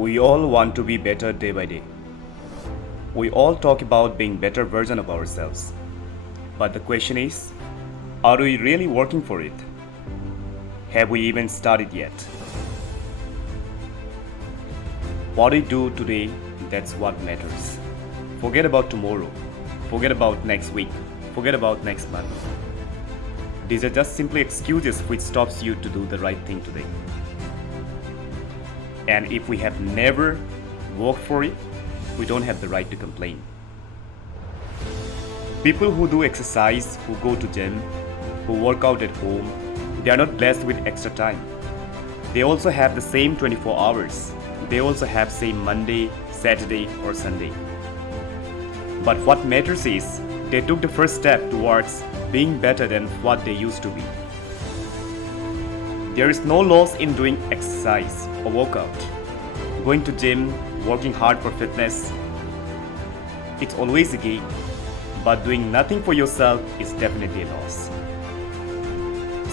We all want to be better day by day. We all talk about being better version of ourselves. But the question is, are we really working for it? Have we even started yet? What we do today, that's what matters. Forget about tomorrow. Forget about next week. Forget about next month. These are just simply excuses which stops you to do the right thing today. And if we have never worked for it, we don't have the right to complain. People who do exercise, who go to gym, who work out at home, they are not blessed with extra time. They also have the same 24 hours. They also have same Monday, Saturday or Sunday. But what matters is they took the first step towards being better than what they used to be. There is no loss in doing exercise or workout, going to gym, working hard for fitness. It's always a gain, but doing nothing for yourself is definitely a loss.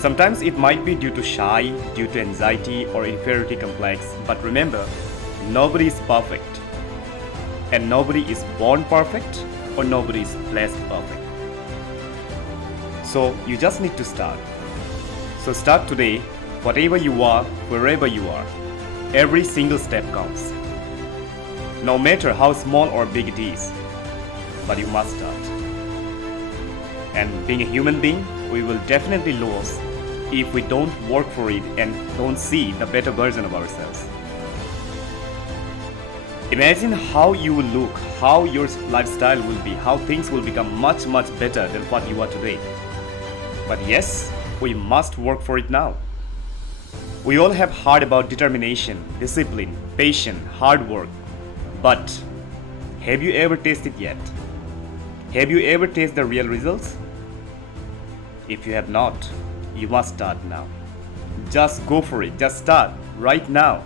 Sometimes it might be due to shy, due to anxiety or inferiority complex, but remember, nobody is perfect. And nobody is born perfect or nobody is blessed perfect. So you just need to start. So start today, whatever you are, wherever you are. Every single step counts. No matter how small or big it is, but you must start. And being a human being, we will definitely lose if we don't work for it and don't see the better version of ourselves. Imagine how you will look, how your lifestyle will be, how things will become much better than what you are today. But yes, we must work for it now. We all have heard about determination, discipline, patience, hard work. But have you ever tasted yet? Have you ever tasted the real results? If you have not, you must start now. Just go for it. Just start right now.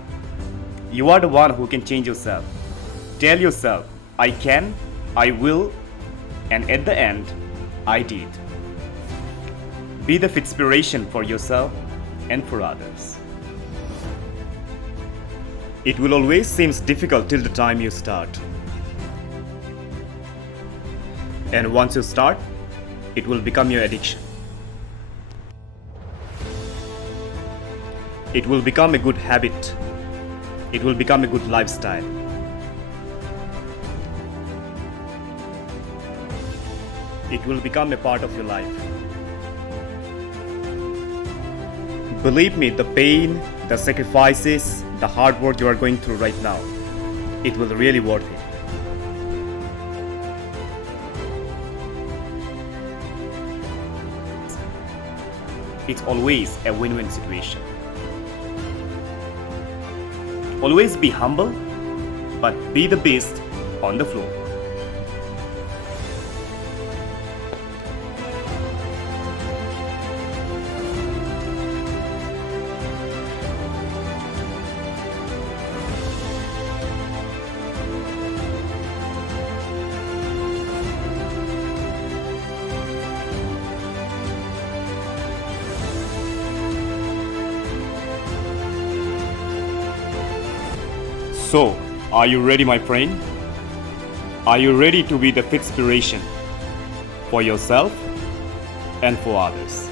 You are the one who can change yourself. Tell yourself, I can, I will, and at the end, I did. Be the inspiration for yourself and for others. It will always seem difficult till the time you start. And once you start, it will become your addiction. It will become a good habit. It will become a good lifestyle. It will become a part of your life. Believe me, the pain, the sacrifices, the hard work you are going through right now, it will really worth it. It's always a win-win situation. Always be humble, but be the best on the floor. So, are you ready, my friend? Are you ready to be the inspiration for yourself and for others?